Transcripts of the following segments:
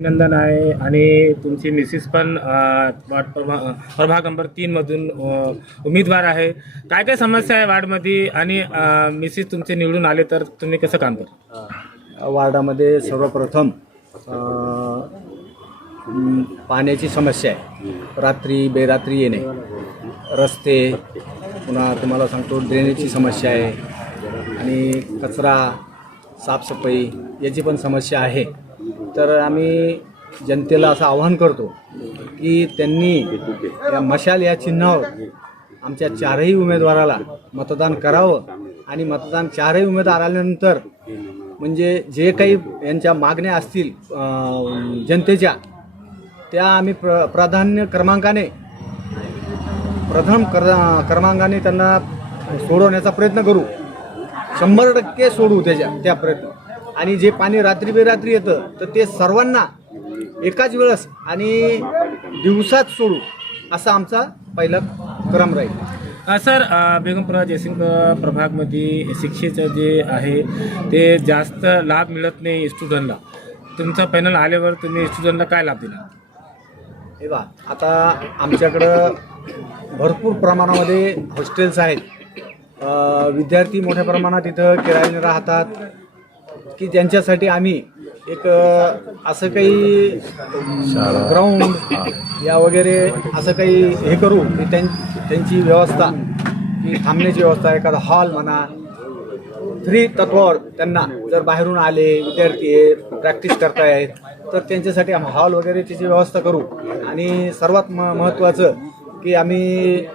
नंदन आहे आणि तुमची मिसेस पण वार्ड प्रभाग नंबर 3 मधून उमेदवार आहे. काय काय समस्या आहे वार्डमध्ये आणि मिसेस तुमचे निवडून आले तर तुम्ही कसं काम करता? वार्डामध्ये सर्वप्रथम पाण्याची समस्या आहे. रात्री बेरात्री येणे, रस्ते, पुन्हा तुम्हाला सांगतो ड्रेनेजची समस्या आहे आणि कचरा, साफसफाई याची पण समस्या आहे. तर आम्ही जनतेला असं आवाहन करतो की त्यांनी या मशाल या चिन्हावर आमच्या चारही उमेदवाराला मतदान करावं आणि मतदान चारही उमेदवार आल्यानंतर म्हणजे जे काही यांच्या मागण्या असतील जनतेच्या त्या आम्ही प्राधान्य क्रमांकाने क्रमांकाने त्यांना सोडवण्याचा प्रयत्न करू. 100% सोडवू त्या प्रयत्न. आणि जे पाणी रात्री बेरात्री येतं तर ते सर्वांना एकाच वेळेस आणि दिवसात सोडू असा आमचा पहिला क्रम राहील. सर, बेगमपुरा जयसिंगपुरा प्रभागमध्ये शिक्षेचं जे आहे ते जास्त लाभ मिळत नाही स्टुडंटला. तुमचा पॅनल आल्यावर तुम्ही स्टुडंटला काय लाभ दिला? हे बा, आता आमच्याकडं भरपूर प्रमाणामध्ये हॉस्टेल्स आहेत. विद्यार्थी मोठ्या प्रमाणात इथं किरायाने राहतात की ज्यांच्यासाठी आम्ही एक असं काही ग्राउंड या वगैरे असं काही हे करू की त्यांची व्यवस्था की थांबण्याची व्यवस्था, एखादा हॉल म्हणा, फ्री तत्वावर त्यांना जर बाहेरून आले विद्यार्थी प्रॅक्टिस करतायत तर त्यांच्यासाठी आम्ही हॉल वगैरे त्याची व्यवस्था करू. आणि सर्वात महत्त्वाचं की आम्ही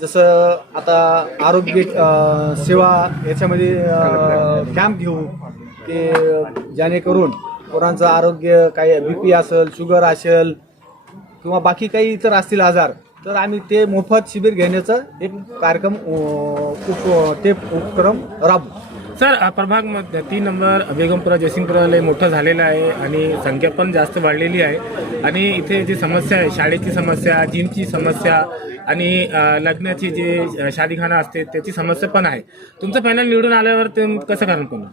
जसं आता आरोग्य सेवा याच्यामध्ये कॅम्प घेऊ की जेणेकरून पोरांचं आरोग्य, काही BP असेल, शुगर असेल किंवा बाकी काही इतर असतील आजार, तर आम्ही ते मोफत शिबिर घेण्याचा एक कार्यक्रम उपक्रम राबवू. सर, प्रभाग 3 नंबर बेगमपुरा जयसिंगपुराला मोठं झालेलं आहे आणि संख्या पण जास्त वाढलेली आहे आणि इथे जी समस्या आहे, शाळेची समस्या, जिमची समस्या आणि लग्नाची जे शादीखाना असते त्याची समस्या पण आहे. तुमचं पॅनल निवडून आल्यावर ते कसं कारण करणार?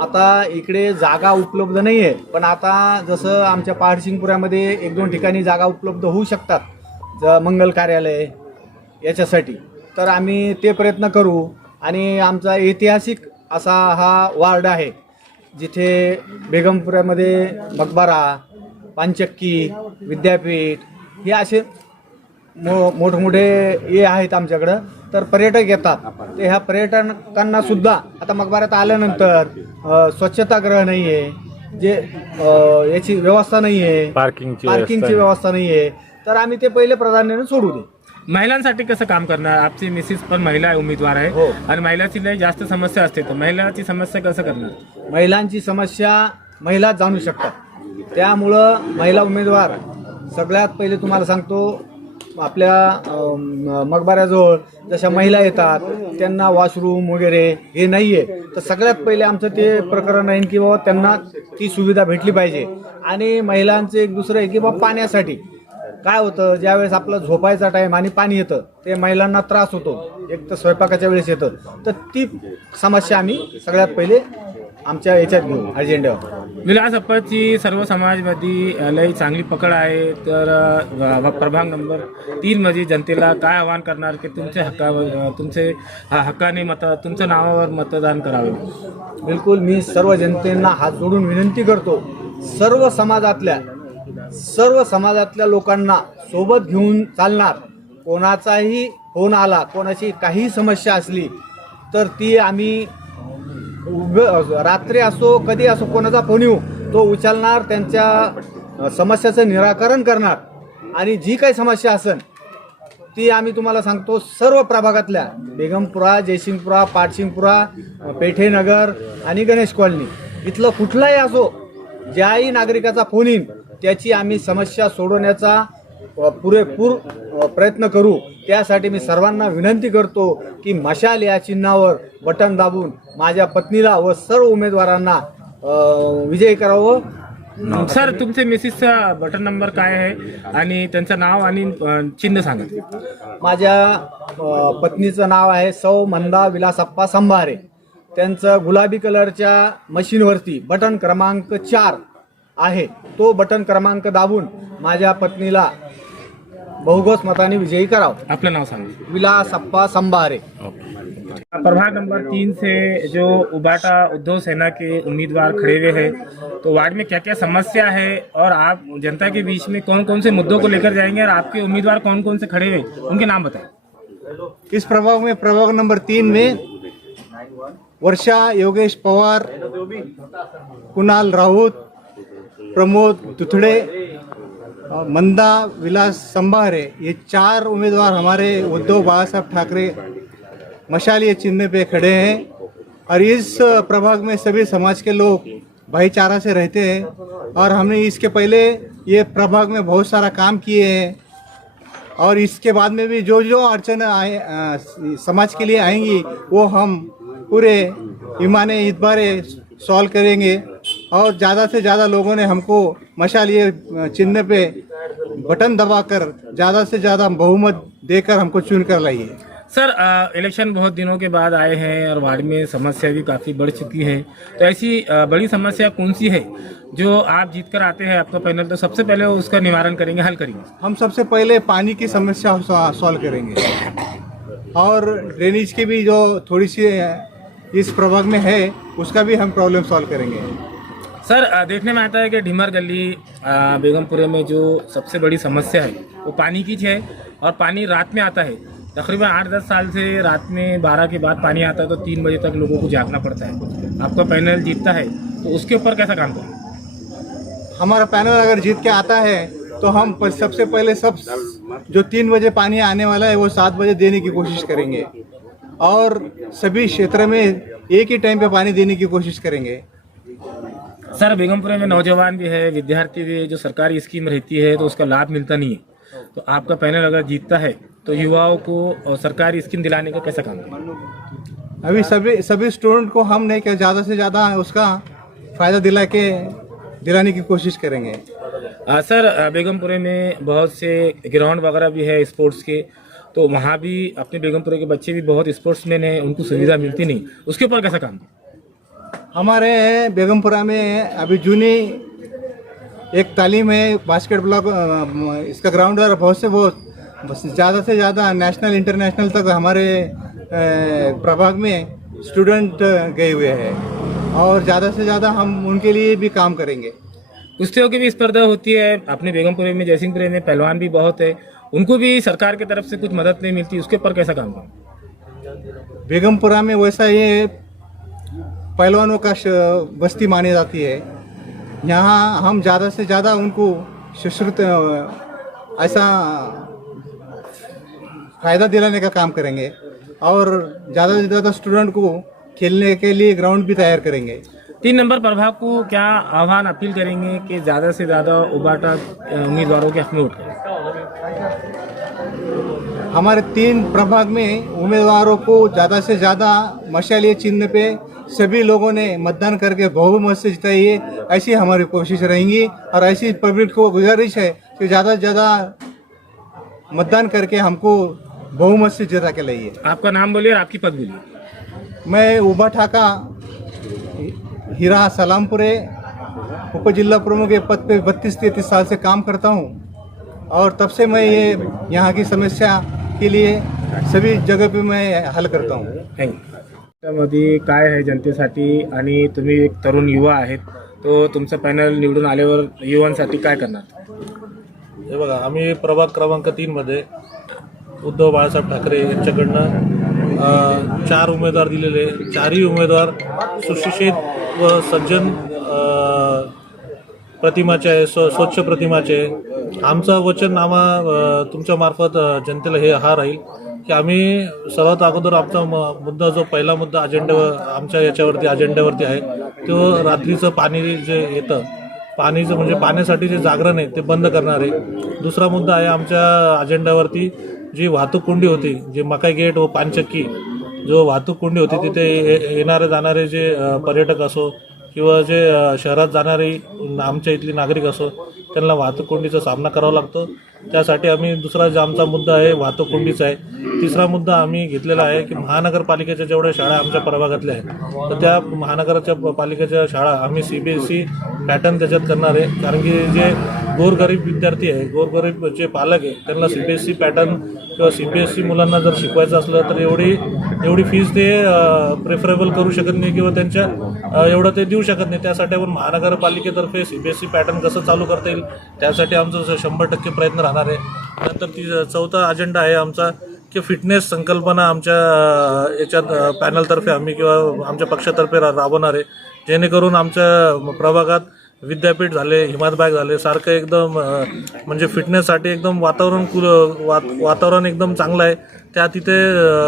आता इकडे जागा उपलब्ध नाही आहे, पण आता जसं आमच्या पहाडसिंगपुरामध्ये 1-2 ठिकाणी जागा उपलब्ध होऊ शकतात मंगल कार्यालय याच्यासाठी, तर आम्ही ते प्रयत्न करू. आणि आमचा ऐतिहासिक असा हा वार्ड आहे जिथे बेगमपुरामध्ये मकबरा, पानचक्की, विद्यापीठ हे असे मोठमोठे हे आहेत आमच्याकडं. तर पर्यटक येतात, ते ह्या पर्यटकांना सुद्धा आता मकबऱ्यात आल्यानंतर स्वच्छतागृह नाही आहे, जे याची व्यवस्था नाही आहे, पार्किंगची व्यवस्था नाही आहे, तर आम्ही ते पहिले प्राधान्याने सोडू दे. महिलांसाठी कसं काम करणार? आपची मिसेस पण महिला उमेदवार आहे. हो. आणि महिलाची लई जास्त समस्या असते, तर महिलाची समस्या कसं करणार? महिलांची समस्या महिला जाणू शकतात, त्यामुळं महिला उमेदवार सगळ्यात पहिले तुम्हाला सांगतो आपल्या मकबऱ्याजवळ जशा महिला येतात त्यांना वॉशरूम वगैरे हे नाही आहे, तर सगळ्यात पहिले आमचं ते प्रकरण आहे की बाबा त्यांना ती सुविधा भेटली पाहिजे. आणि महिलांचं एक दुसरं आहे की बाबा पाण्यासाठी काय होतं, ज्यावेळेस आपलं झोपायचा टाईम आणि पाणी येतं ते महिलांना त्रास होतो, एक तर स्वयंपाकाच्या वेळेस येतं, तर ती समस्या आम्ही सगळ्यात पहिले आमच्या याच्यात घेऊ अजेंड्यावर. विलास अप्पाची सर्व समाजमध्ये लई चांगली पकड आहे, तर प्रभाग नंबर 3 मध्ये जनतेला काय आवाहन करणार की तुमचे हक्काने तुमच्या नावावर मतदान करावे? बिलकुल, मी सर्व जनतेला हात जोडून विनंती करतो, सर्व समाजातल्या लोकांना सोबत घेऊन चालणार. कोणाचाही फोन आला, कोणाची काही समस्या असली तर ती आम्ही रात्री असो कधी असो कोणाचा फोन येऊ तो उचलणार, त्यांच्या समस्याचं निराकरण करणार. आणि जी काही समस्या असेल ती आम्ही तुम्हाला सांगतो सर्व प्रभागातल्या बेगमपुरा, जयसिंगपुरा, पाटसिंगपुरा, पेठेनगर आणि गणेश कॉलनी इथलं कुठलाही असो, ज्याही नागरिकाचा फोन येईल त्याची आम्ही समस्या सोडवण्याचा पुरेपूर प्रयत्न करू. त्यासाठी मी सर्वांना विनंती करतो की मशाल या चिन्हावर बटन दाबून माझ्या पत्नीला व सर्व उमेदवारांना विजयी करावं. सर, तुमचे मिसेसचा बटन नंबर काय आहे आणि त्यांचं नाव आणि चिन्ह सांगा. माझ्या पत्नीचं नाव आहे सौ मंदा विलासप्पा संभारे. त्यांचं गुलाबी कलरच्या मशीनवरती बटन क्रमांक 4 आहे. तो बटन क्रमांक दाबून माझ्या पत्नीला बहुघोष मताने विजयी करावं. आपलं नाव सांगा. विलासप्पा संभारे. प्रभाग नंबर 3 से जो उबाटा उद्धव सेना के उम्मीदवार खड़े हुए हैं, तो वार्ड में क्या क्या समस्या है और आप जनता के बीच में कौन कौन से मुद्दों को लेकर जाएंगे और आपके उम्मीदवार कौन कौन से खड़े हुए उनके नाम बताएं. इस प्रभाग में प्रभाग नंबर 3 में वर्षा योगेश पवार, कुणाल राउत, प्रमोद दुथड़े, मंदा विलास संभारे, ये 4 उम्मीदवार हमारे उद्धव बाला साहब ठाकरे मशाल ये चिन्ह पे खड़े हैं. और इस प्रभाग में सभी समाज के लोग भाईचारा से रहते हैं और हमने इसके पहले ये प्रभाग में बहुत सारा काम किए हैं और इसके बाद में भी जो जो अड़चन समाज के लिए आएंगी वो हम पूरे ईमाने इतबारे सॉल्व करेंगे. और ज़्यादा से ज़्यादा लोगों ने हमको मशाल ये चिन्ह पे बटन दबाकर ज़्यादा से ज़्यादा बहुमत देकर हमको चुन कर लाइए. सर, इलेक्शन बहुत दिनों के बाद आए हैं और वार्ड में समस्या भी काफ़ी बढ़ चुकी है, तो ऐसी बड़ी समस्या कौन सी है जो आप जीत कर आते हैं आपका पैनल, तो सबसे पहले उसका निवारण करेंगे, हल करेंगे? हम सबसे पहले पानी की समस्या सॉल्व करेंगे और ड्रेनेज की भी जो थोड़ी सी इस प्रभाग में है उसका भी हम प्रॉब्लम सॉल्व करेंगे. सर, देखने में आता है कि ढिमर गली बेगमपुरे में जो सबसे बड़ी समस्या है वो पानी की है और पानी रात में आता है. तकरीबन 8-10 साल से रात में 12 के बाद पानी आता है तो 3 बजे तक लोगों को जागना पड़ता है. आपका पैनल जीतता है तो उसके ऊपर कैसा काम करें? हमारा पैनल अगर जीत के आता है तो हम सबसे पहले सब जो 3 बजे पानी आने वाला है वो 7 बजे देने की कोशिश करेंगे और सभी क्षेत्र में एक ही टाइम पे पानी देने की कोशिश करेंगे. सर, बेगमपुरे में नौजवान भी है, विद्यार्थी भी है, जो सरकारी स्कीम रहती है तो उसका लाभ मिलता नहीं है, तो आपका पैनल अगर जीतता है तो युवाओं को सरकारी स्कीम दिलाने का कैसा काम है? अभी सभी स्टूडेंट को हम नहीं क्या ज़्यादा से ज़्यादा उसका फ़ायदा दिलाने की कोशिश करेंगे. सर, बेगमपुरे में बहुत से ग्राउंड वगैरह भी है स्पोर्ट्स के, तो वहाँ भी अपने बेगमपुरे के बच्चे भी बहुत स्पोर्ट्समैन हैं, उनको सुविधा मिलती नहीं, उसके ऊपर कैसा काम है? हमारे बेगमपुरा में अभी जूनी एक तालीम है, बास्केट ब्लॉक इसका ग्राउंड है, बहुत ज़्यादा से ज़्यादा नेशनल इंटरनेशनल तक हमारे प्रभाग में स्टूडेंट गए हुए हैं और ज़्यादा से ज़्यादा हम उनके लिए भी काम करेंगे. कुश्तियों की भी स्पर्धा होती है अपने बेगमपुरे में, जयसिंहपुरे में पहलवान भी बहुत है, उनको भी सरकार की तरफ से कुछ मदद नहीं मिलती, उसके ऊपर कैसा काम करें? बेगमपुरा में वैसा ये पहलवानों का बस्ती मानी जाती है. यहाँ हम ज़्यादा से ज़्यादा उनको सशक्त ऐसा फ़ायदा दिलाने का काम करेंगे और ज़्यादा से ज़्यादा स्टूडेंट को खेलने के लिए ग्राउंड भी तैयार करेंगे. 3 नंबर प्रभाग को क्या आह्वान अपील करेंगे कि ज़्यादा से ज़्यादा उबाटा उम्मीदवारों के हक में वोट करें? हमारे 3 प्रभाग में उम्मीदवारों को ज़्यादा से ज़्यादा मशाल चिन्ह पे सभी लोगों ने मतदान करके बहुमत से जिताइए, ऐसी हमारी कोशिश रहेंगी. और ऐसी पब्लिक को गुजारिश है कि ज़्यादा से ज़्यादा मतदान करके हमको बहुमत से जिता के लाइए. आपका नाम बोलिए और आपकी पद बोलिए. मैं उबा ठाका हीरा सलामपुरे उप जिला प्रमुख के पद पे 32-33 साल से काम करता हूँ और तब से मैं ये यहाँ की समस्या के लिए सभी जगह पे मैं हल करता हूँ. थँक्यू. त्यामध्ये काय आहे जनतेसाठी आणि तुम्ही एक तरुण युवा आहेत, तो तुमचा पॅनल निवडून आल्यावर युवांसाठी काय करणार? हे बघा, आम्ही प्रभाग क्रमांक 3 मध्ये उद्धव बाळासाहेब ठाकरे यांच्याकडनं 4 उमेदवार दिलेले, 4ही उमेदवार सुशिक्षित व सज्जन प्रतिमाचे आहे, स्वच्छ प्रतिमाचे आहे. आमचं वचननामा तुमच्या मार्फत जनतेला हा राहील की आम्ही सर्वात अगोदर आमचा मुद्दा जो पहिला मुद्दा अजेंड्यावर आमच्या याच्यावरती अजेंड्यावरती आहे तो रात्रीचं पाणी जे येतं पाणीचं म्हणजे पाण्यासाठी जे जागरण आहे ते बंद करणार आहे. दुसरा मुद्दा आहे आमच्या अजेंड्यावरती जी वाहतूक कोंडी होती, जे मकाई गेट व पानचक्की जो वाहतूक कोंडी होती तिथे येणारे जाणारे जे पर्यटक असो किंवा जे शहरात जाणारे आमच्या इथली नागरिक असो त्यांना वाहतूक कोंडीचा सामना करावा लागतो. त्यासाठी आम्ही दुसरा जो आमचा मुद्दा आहे वाहतूक कोंडीचा आहे. तिसरा मुद्दा आम्ही घेतलेला आहे की महानगरपालिकेच्या जेवढ्या शाळा आमच्या प्रभागातल्या आहेत तर त्या महानगराच्या पालिकेच्या शाळा आम्ही CBSE पॅटर्न त्याच्यात करणार आहे. कारण की जे गोरगरीब विद्यार्थी आहे, गोरगरीब जे पालक आहे त्यांना CBSE पॅटर्न किंवा CBSE मुलांना जर शिकवायचं असलं तर एवढी फीज ते प्रेफरेबल करू शकत नाही किंवा त्यांच्या एवढं ते देऊ शकत नाही. त्यासाठी आपण महानगरपालिकेतर्फे CBSE पॅटर्न कसं चालू करता येईल त्यासाठी आमचं 100% प्रयत्न राहणार आहे. नंतर चौथा अजेंडा आहे आमचा की फिटनेस संकल्पना आमच्या याच्यात पॅनलतर्फे आम्ही किंवा आमच्या पक्षातर्फे राबवणार आहे, जेणेकरून आमच्या प्रभागात विद्यापीठ झाले, हिमायतबाग झाले सारखं एकदम म्हणजे फिटनेससाठी एकदम वातावरण एकदम चांगलं आहे. त्या तिथे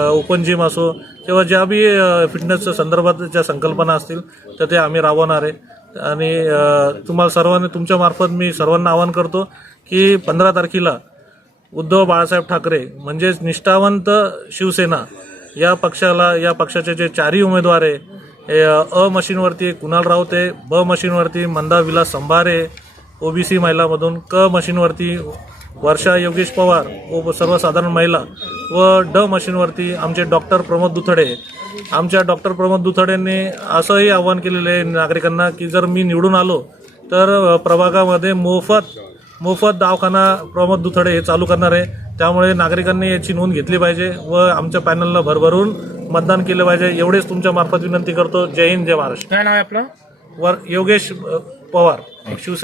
ओपन जिम असो किंवा ज्या बी फिटनेसच्या संदर्भात ज्या संकल्पना असतील तर ते आम्ही राबवणार आहे. आणि तुम्हाला सर्वांनी तुमच्या मार्फत मी सर्वांना आवाहन करतो की 15 तारखेला उद्धव बाळासाहेब ठाकरे म्हणजेच निष्ठावंत शिवसेना या पक्षाचे जे 4ही उमेदवार आहे अ मशीनवरती कुणाल राऊत आहे, ब मशीनवरती मंदा विलास संभारे OBC महिलामधून, क मशीनवरती वर्षा योगेश पवार व सर्वसाधारण महिला व ड मशीनवरती आमचे डॉक्टर प्रमोद दुथडे. आमच्या डॉक्टर प्रमोद दुथडेंनी असंही आवाहन केलेलं आहे नागरिकांना की जर मी निवडून आलो तर प्रभागामध्ये मोफत दवाखाना प्रमोद दुथडे हे चालू करणार आहे. त्यामुळे नागरिकांनी याची नोंद घेतली पाहिजे व आमच्या पॅनलला भरभरून मतदान केलं पाहिजे. एवढेच तुमच्या मार्फत विनंती करतो. जय हिंद, जय महाराष्ट्र. काय नाव आहे आपलं? योगेश पवार, शिवसेना.